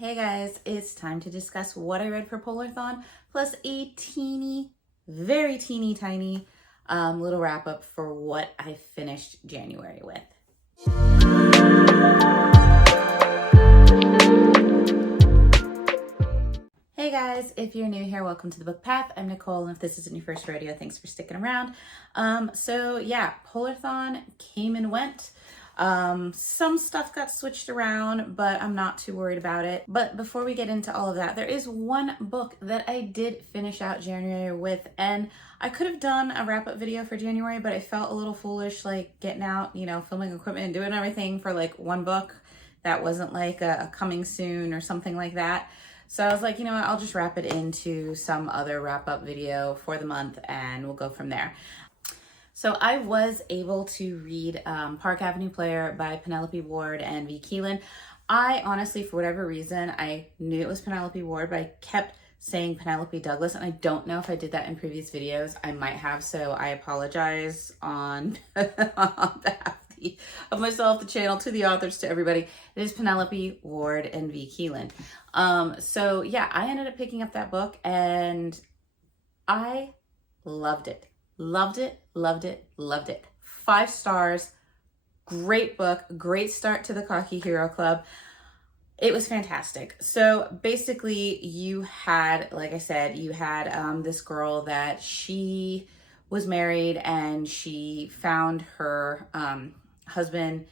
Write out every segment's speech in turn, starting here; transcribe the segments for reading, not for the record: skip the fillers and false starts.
Hey guys, it's time to discuss what I read for Polarthon, plus a teeny, very teeny tiny little wrap up for what I finished January with. Hey guys, if you're new here, welcome to the Book Path. I'm Nicole, and if this isn't your first rodeo, thanks for sticking around. Polarthon came and went. Some stuff got switched around, but I'm not too worried about it. But before we get into all of that, there is one book that I did finish out January with, and I could have done a wrap-up video for January, but I felt a little foolish, like getting out, filming equipment and doing everything for like one book that wasn't like a coming soon or something like that. So I was like, you know what, I'll just wrap it into some other wrap-up video for the month and we'll go from there. So I was able to read Park Avenue Player by Penelope Ward and V. Keelan. I honestly, for whatever reason, I knew it was Penelope Ward, but I kept saying Penelope Douglas, and I don't know if I did that in previous videos. I might have, so I apologize on, on behalf of myself, the channel, to the authors, to everybody. It is Penelope Ward and V. Keelan. I ended up picking up that book and I loved it. Loved it, loved it, loved it. 5 stars, great book, great start to the Cocky Hero Club. It was fantastic. So basically you had, like I said, you had this girl that she was married and she found her husband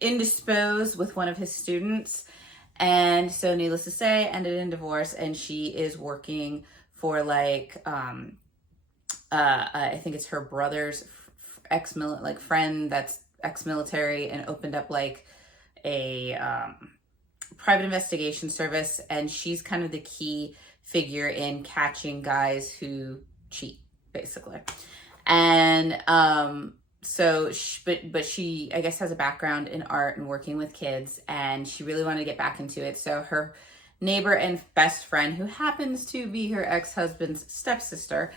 indisposed with one of his students. And so needless to say, ended in divorce, and she is working for like, I think it's her brother's friend that's ex-military, and opened up like a private investigation service. And she's kind of the key figure in catching guys who cheat, basically. And she, I guess, has a background in art and working with kids, and she really wanted to get back into it. So her neighbor and best friend, who happens to be her ex-husband's stepsister,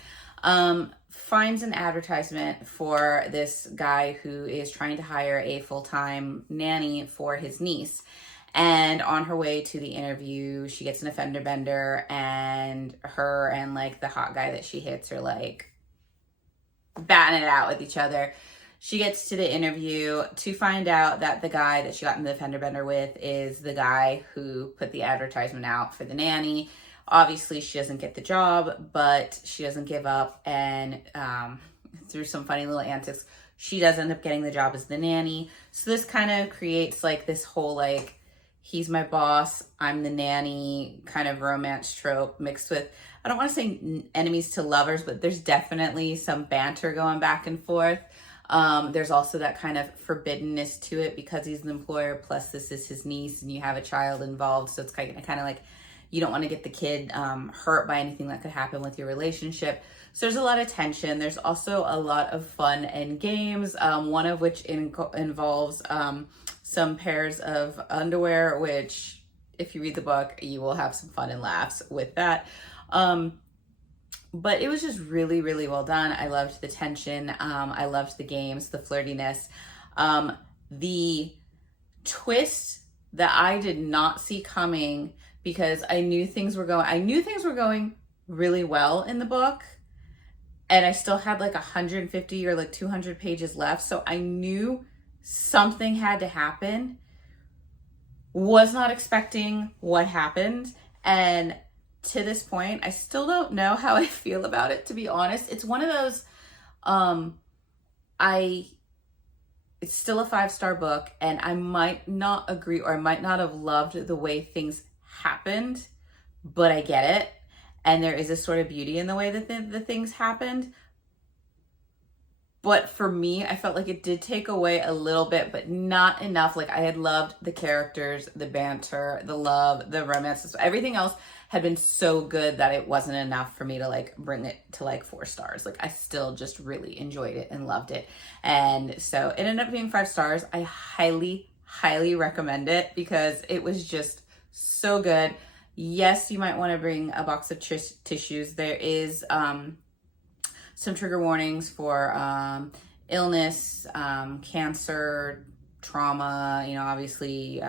finds an advertisement for this guy who is trying to hire a full-time nanny for his niece. And on her way to the interview, she gets an offender bender, and her and like the hot guy that she hits are like batting it out with each other. She gets to the interview to find out that the guy that she got in the fender bender with is the guy who put the advertisement out for the nanny. Obviously, she doesn't get the job, but she doesn't give up. And through some funny little antics, she does end up getting the job as the nanny. So this kind of creates like this whole like, he's my boss, I'm the nanny kind of romance trope mixed with, I don't want to say enemies to lovers, but there's definitely some banter going back and forth. There's also that kind of forbiddenness to it because he's an employer, plus this is his niece and you have a child involved. So it's kind of like, you don't want to get the kid hurt by anything that could happen with your relationship. So there's a lot of tension. There's also a lot of fun and games, one of which involves some pairs of underwear, which if you read the book, you will have some fun and laughs with that. But it was just really, really well done. I loved the tension. I loved the games, the flirtiness. The twist that I did not see coming, because I knew things were going really well in the book. And I still had like 150 or like 200 pages left. So I knew something had to happen. Was not expecting what happened. And to this point, I still don't know how I feel about it, to be honest. It's one of those, it's still a 5-star book, and I might not agree, or I might not have loved the way things happened, but I get it. And there is a sort of beauty in the way that the things happened. But for me, I felt like it did take away a little bit, but not enough. Like, I had loved the characters, the banter, the love, the romances, everything else had been so good that it wasn't enough for me to like bring it to like 4 stars. Like, I still just really enjoyed it and loved it. And so it ended up being 5 stars. I highly, highly recommend it because it was just so good. Yes, you might want to bring a box of tissues. There is some trigger warnings for illness, cancer, trauma, you know, obviously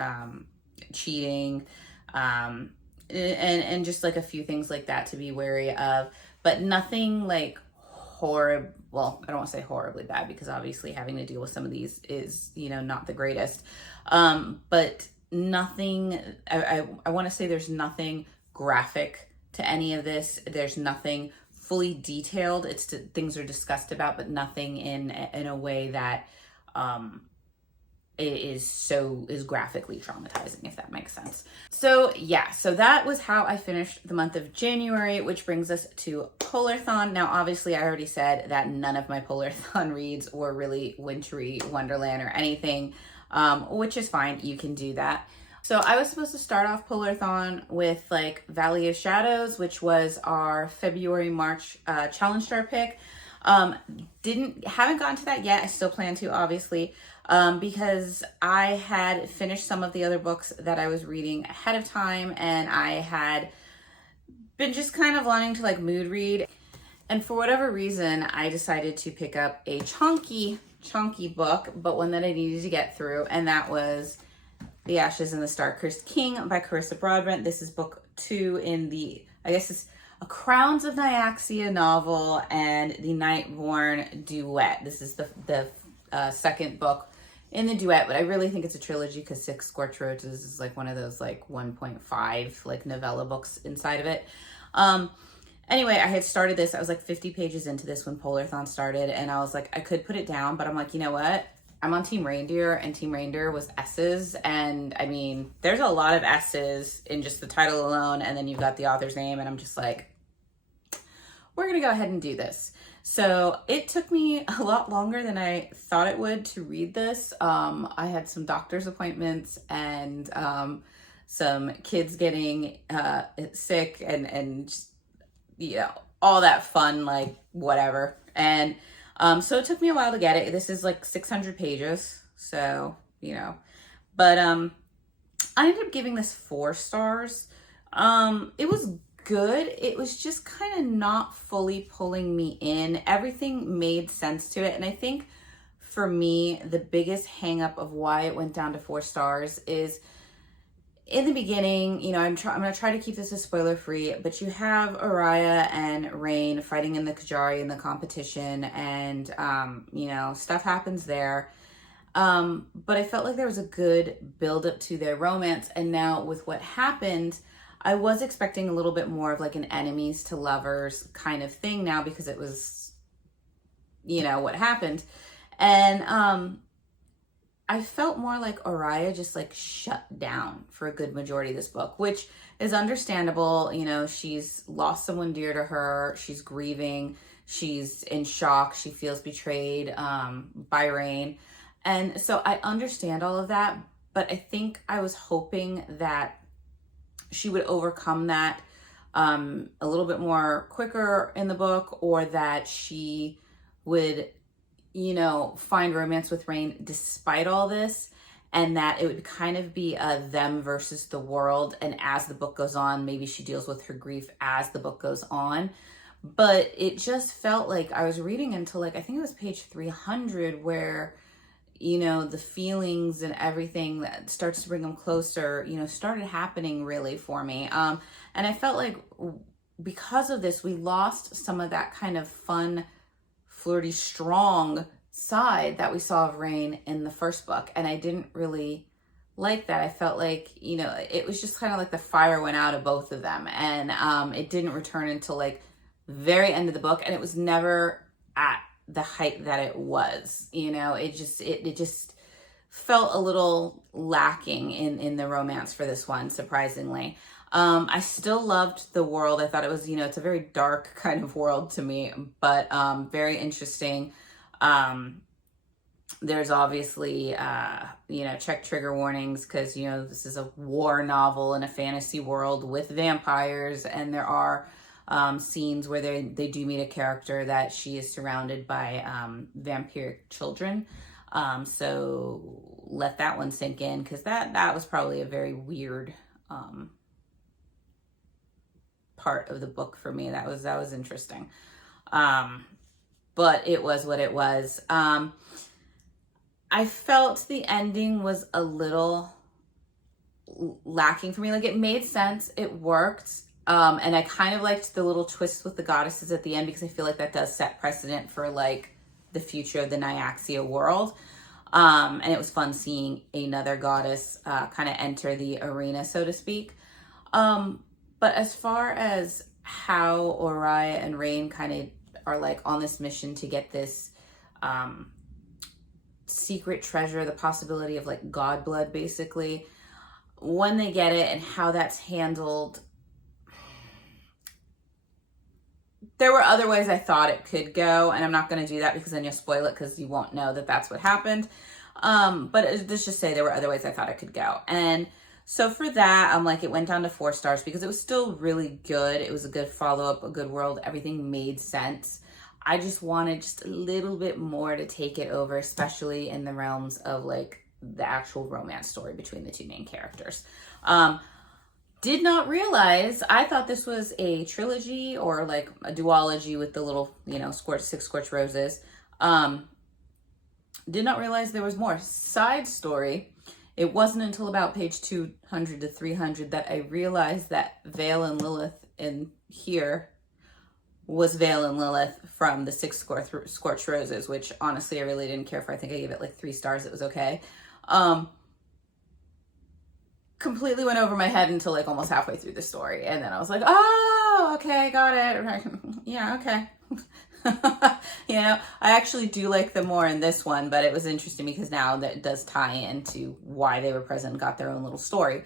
cheating, and just like a few things like that to be wary of, but nothing like horrible. Well, I don't want to say horribly bad, because obviously having to deal with some of these is, you know, not the greatest. But nothing, I want to say there's nothing graphic to any of this. There's nothing fully detailed. Things are discussed about, but nothing in a way that it is graphically traumatizing, if that makes sense. So yeah, so that was how I finished the month of January, which brings us to Polarthon. Now, obviously, I already said that none of my Polarthon reads were really wintry wonderland or anything, which is fine. You can do that. So I was supposed to start off Polarthon with like Valley of Shadows, which was our February-March challenge star pick. Haven't gotten to that yet. I still plan to, obviously, because I had finished some of the other books that I was reading ahead of time, and I had been just kind of wanting to like mood read. And for whatever reason, I decided to pick up a chunky book, but one that I needed to get through, and that was The Ashes and the Star-Cursed King by Carissa Broadbent. This is book 2 in the, I guess it's a Crowns of Nyaxia novel and the Nightborn duet. This is the second book in the duet, but I really think it's a trilogy because Six Scorched Roses is like one of those like 1.5 like novella books inside of it. Anyway, I had started this. I was like 50 pages into this when Polarthon started, and I was like, I could put it down, but I'm like, you know what? I'm on Team Reindeer, and Team Reindeer was S's, and I mean, there's a lot of S's in just the title alone, and then you've got the author's name, and I'm just like, we're gonna go ahead and do this. So it took me a lot longer than I thought it would to read this. I had some doctor's appointments and some kids getting sick and just, you know, all that fun, like whatever. And so it took me a while to get it. This is like 600 pages. So, you know, but I ended up giving this 4 stars. It was good. It was just kind of not fully pulling me in. Everything made sense to it. And I think for me, the biggest hang up of why it went down to 4 stars is in the beginning, you know, I'm going to try to keep this as spoiler free, but you have Araya and Rain fighting in the Kajari in the competition, and, you know, stuff happens there. But I felt like there was a good build up to their romance. And now with what happened, I was expecting a little bit more of like an enemies to lovers kind of thing now, because it was, you know, what happened. And, I felt more like Araya just like shut down for a good majority of this book, which is understandable. You know, she's lost someone dear to her. She's grieving. She's in shock. She feels betrayed by Rain. And so I understand all of that, but I think I was hoping that she would overcome that a little bit more quicker in the book, or that she would, you know, find romance with Rain despite all this, and that it would kind of be a them versus the world. And as the book goes on, maybe she deals with her grief as the book goes on. But it just felt like I was reading until like, I think it was page 300, where, you know, the feelings and everything that starts to bring them closer, you know, started happening really for me. And I felt like because of this, we lost some of that kind of fun, flirty, strong side that we saw of Rain in the first book. And I didn't really like that. I felt like, you know, it was just kind of like the fire went out of both of them. And it didn't return until like very end of the book. And it was never at the height that it was, you know, it just felt a little lacking in the romance for this one, surprisingly. I still loved the world. I thought it was, you know, it's a very dark kind of world to me, but very interesting. There's obviously, you know, check trigger warnings, because, you know, this is a war novel in a fantasy world with vampires, and there are scenes where they do meet a character that she is surrounded by vampiric children. So let that one sink in, because that was probably a very weird part of the book for me. That was interesting. But it was what it was. I felt the ending was a little lacking for me. Like, it made sense, it worked, and I kind of liked the little twist with the goddesses at the end, because I feel like that does set precedent for like the future of the Nyaxia world. And it was fun seeing another goddess kind of enter the arena, so to speak. But as far as how Oriah and Rain kind of are like on this mission to get this um, secret treasure, the possibility of like god blood, basically, when they get it and how that's handled, there were other ways I thought it could go, and I'm not going to do that because then you'll spoil it, because you won't know that that's what happened. But let's just say there were other ways I thought it could go. And so for that, I'm like, it went down to 4 stars because it was still really good. It was a good follow-up, a good world. Everything made sense. I just wanted just a little bit more to take it over, especially in the realms of like the actual romance story between the 2 main characters. Did not realize, I thought this was a trilogy or like a duology with the little, 6 scorched roses. Did not realize there was more. Side story, it wasn't until about page 200 to 300 that I realized that Vale and Lilith in here was Vale and Lilith from the 6 scorched roses, which honestly I really didn't care for. I think I gave it like 3 stars. It was okay. Completely went over my head until like almost halfway through the story, and then I was like, oh, okay, got it. Yeah, okay. I actually do like them more in this one, but it was interesting because now that does tie into why they were present and got their own little story.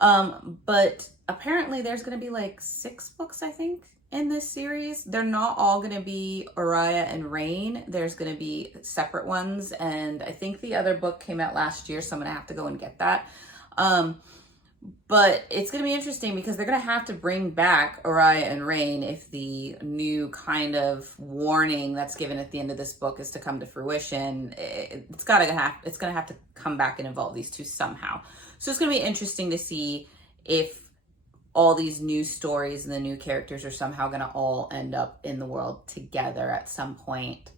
But apparently there's going to be like 6 books, I think, in this series. They're not all going to be Oriah and Rain. There's going to be separate ones, and I think the other book came out last year, so I'm going to have to go and get that. But it's going to be interesting because they're going to have to bring back Oriah and Rain if the new kind of warning that's given at the end of this book is to come to fruition. It's going to have to come back and involve these 2 somehow. So it's going to be interesting to see if all these new stories and the new characters are somehow going to all end up in the world together at some point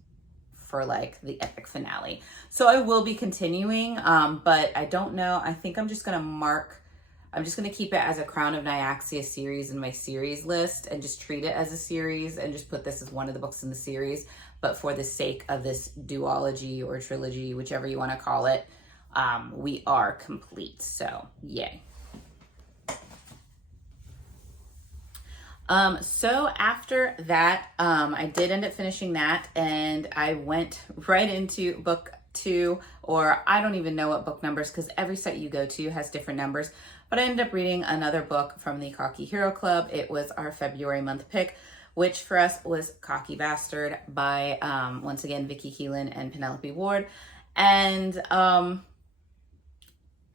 for like the epic finale. So I will be continuing, but I don't know. I think I'm just going to keep it as a Crown of Nyaxia series in my series list and just treat it as a series and just put this as one of the books in the series. But for the sake of this duology or trilogy, whichever you want to call it, we are complete. So yay. So after that, I did end up finishing that, and I went right into book 2, or I don't even know what book numbers, because every site you go to has different numbers, but I ended up reading another book from the Cocky Hero Club. It was our February month pick, which for us was Cocky Bastard by, once again, Vicky Keelan and Penelope Ward. And,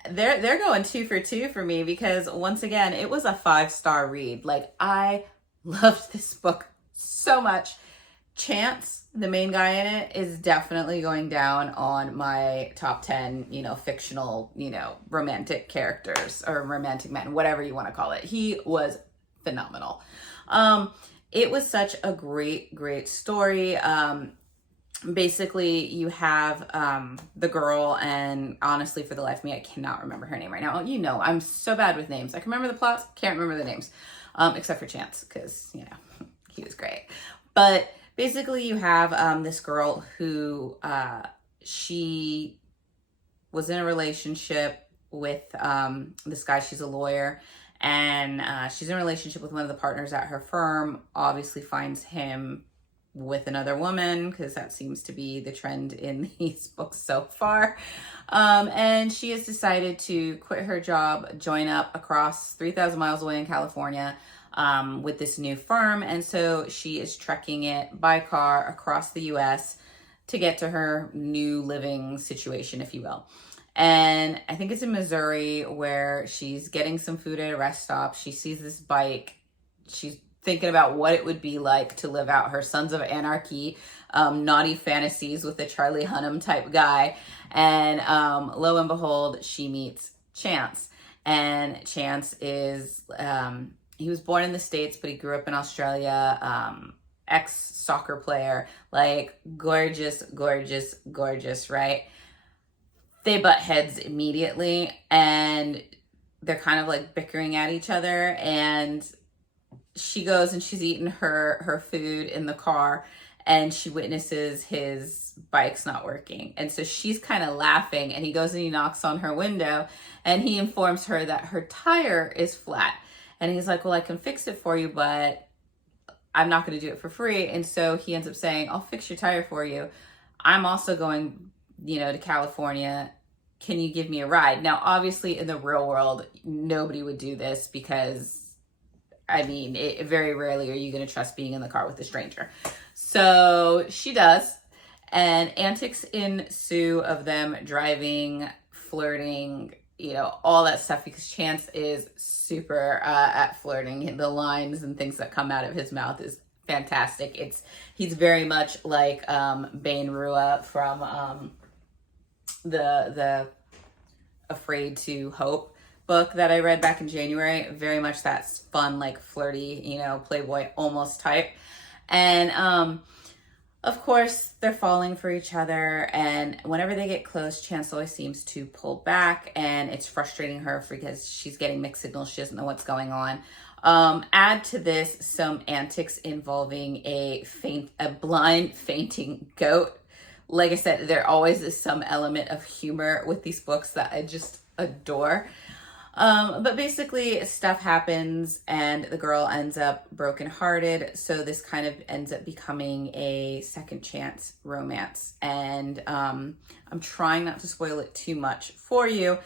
they're going 2 for 2 for me, because once again, it was a 5-star read. Like, I loved this book so much. Chance, the main guy in it, is definitely going down on my top 10, fictional, romantic characters or romantic men, whatever you want to call it. He was phenomenal. It was such a great story. Basically you have the girl, and honestly for the life of me I cannot remember her name right now. I'm so bad with names. I can remember the plots, can't remember the names, except for Chance, because he was great. But basically you have this girl who she was in a relationship with this guy. She's a lawyer, and she's in a relationship with one of the partners at her firm. Obviously finds him with another woman, because that seems to be the trend in these books so far. And she has decided to quit her job, join up across 3,000 miles away in California with this new firm. And so she is trekking it by car across the US to get to her new living situation, if you will. And I think it's in Missouri, where she's getting some food at a rest stop. She sees this bike. She's thinking about what it would be like to live out her Sons of Anarchy naughty fantasies with a Charlie Hunnam type guy. And lo and behold, she meets Chance. And Chance is, he was born in the States, but he grew up in Australia, ex-soccer player, like gorgeous, right? they butt heads immediately, and they're kind of like bickering at each other, and she goes and she's eating her food in the car, and she witnesses his bike's not working, and so she's kind of laughing, and he goes and he knocks on her window, and he informs her that her tire is flat, and he's like, well, I can fix it for you, but I'm not going to do it for free. And so he ends up saying, I'll fix your tire for you. I'm also going, to California. Can you give me a ride? Now, obviously, in the real world, nobody would do this because, very rarely are you going to trust being in the car with a stranger. So she does. And antics ensue of them driving, flirting, all that stuff, because Chance is super at flirting. The lines and things that come out of his mouth is fantastic. He's very much like Bane Rua from the Afraid to Hope book that I read back in January. Very much that fun, like flirty, Playboy almost type. And of course, they're falling for each other, and whenever they get close, Chance always seems to pull back, and it's frustrating her because she's getting mixed signals. She doesn't know what's going on. Add to this some antics involving a blind fainting goat. Like I said, there always is some element of humor with these books that I just adore. But basically stuff happens and the girl ends up brokenhearted. So this kind of ends up becoming a second chance romance. And I'm trying not to spoil it too much for you,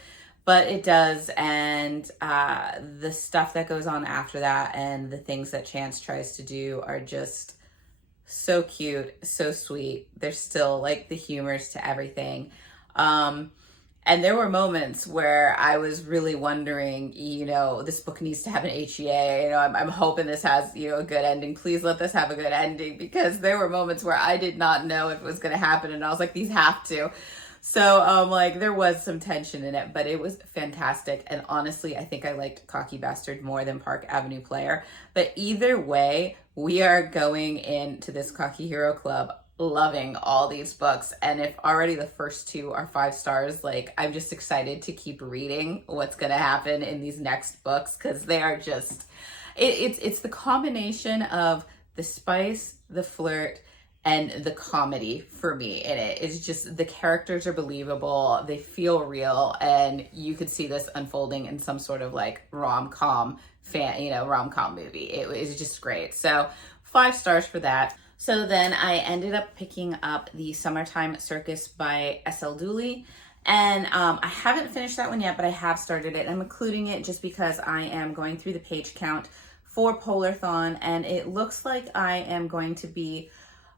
but it does. And the stuff that goes on after that and the things that Chance tries to do are just so cute, so sweet. There's still like the humors to everything. And there were moments where I was really wondering, this book needs to have an HEA. I'm hoping this has, a good ending. Please let this have a good ending, because there were moments where I did not know if it was going to happen. And I was like, these have to. So, there was some tension in it, but it was fantastic. And honestly, I think I liked Cocky Bastard more than Park Avenue Player. But either way, we are going into this Cocky Hero Club loving all these books. And if already the first two are 5 stars, like, I'm just excited to keep reading what's going to happen in these next books, because they are just, it's the combination of the spice, the flirt, and the comedy for me in it. It's just, the characters are believable, they feel real, and you could see this unfolding in some sort of like rom-com rom-com movie. It was just great. So 5 stars for that. So then I ended up picking up the Summertime Circus by S.L. Dooley. And I haven't finished that one yet, but I have started it. I'm including it just because I am going through the page count for Polarthon, and it looks like I am going to be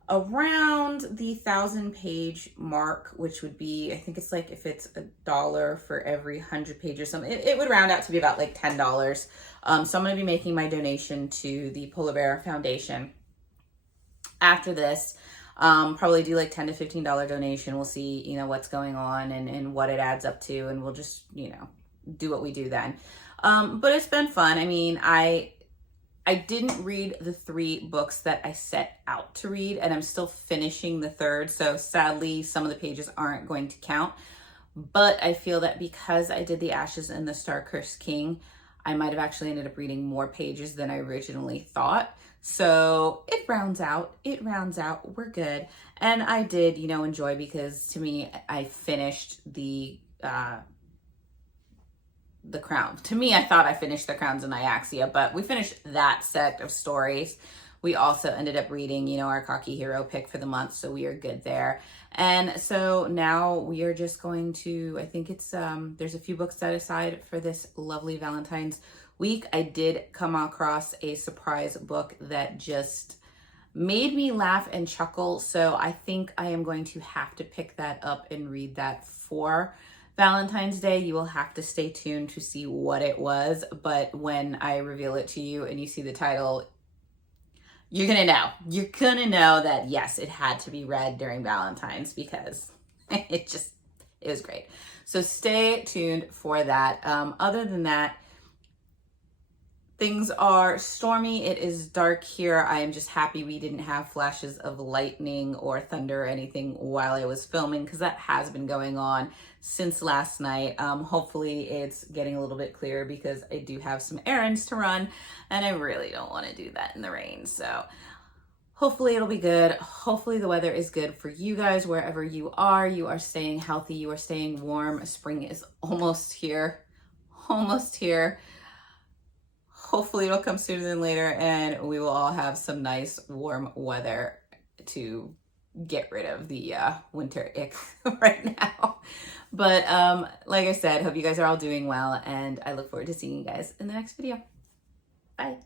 around the 1,000-page mark, which would be, I think it's like, if it's $1 for every 100 pages or something, it would round out to be about like $10. So I'm going to be making my donation to the Polar Bear Foundation after this. Probably do like $10 to $15 donation. We'll see, what's going on and what it adds up to, and we'll just, do what we do then. But it's been fun. I didn't read the 3 books that I set out to read, and I'm still finishing the 3rd. So sadly, some of the pages aren't going to count. But I feel that because I did The Ashes and the Star-Cursed King, I might have actually ended up reading more pages than I originally thought. So it rounds out. We're good. And I did, enjoy, because to me, I finished the Crown. To me, I thought I finished the Crowns in Iaxia, but we finished that set of stories. We also ended up reading, our Cocky Hero pick for the month, so we are good there. And so now we are just going to, I think it's, there's a few books set aside for this lovely Valentine's week. I did come across a surprise book that just made me laugh and chuckle, so I think I am going to have to pick that up and read that for Valentine's Day. You will have to stay tuned to see what it was, but when I reveal it to you and you see the title, you're gonna know. You're gonna know that yes, it had to be read during Valentine's, because it was great. So stay tuned for that. Other than that, Things are stormy. It is dark here. I am just happy we didn't have flashes of lightning or thunder or anything while I was filming, because that has been going on since last night. Hopefully it's getting a little bit clearer, because I do have some errands to run and I really don't want to do that in the rain. So hopefully it'll be good. Hopefully the weather is good for you guys wherever you are. You are staying healthy. You are staying warm. Spring is almost here. Almost here. Hopefully it'll come sooner than later and we will all have some nice warm weather to get rid of the winter ick right now. But like I said, hope you guys are all doing well, and I look forward to seeing you guys in the next video. Bye.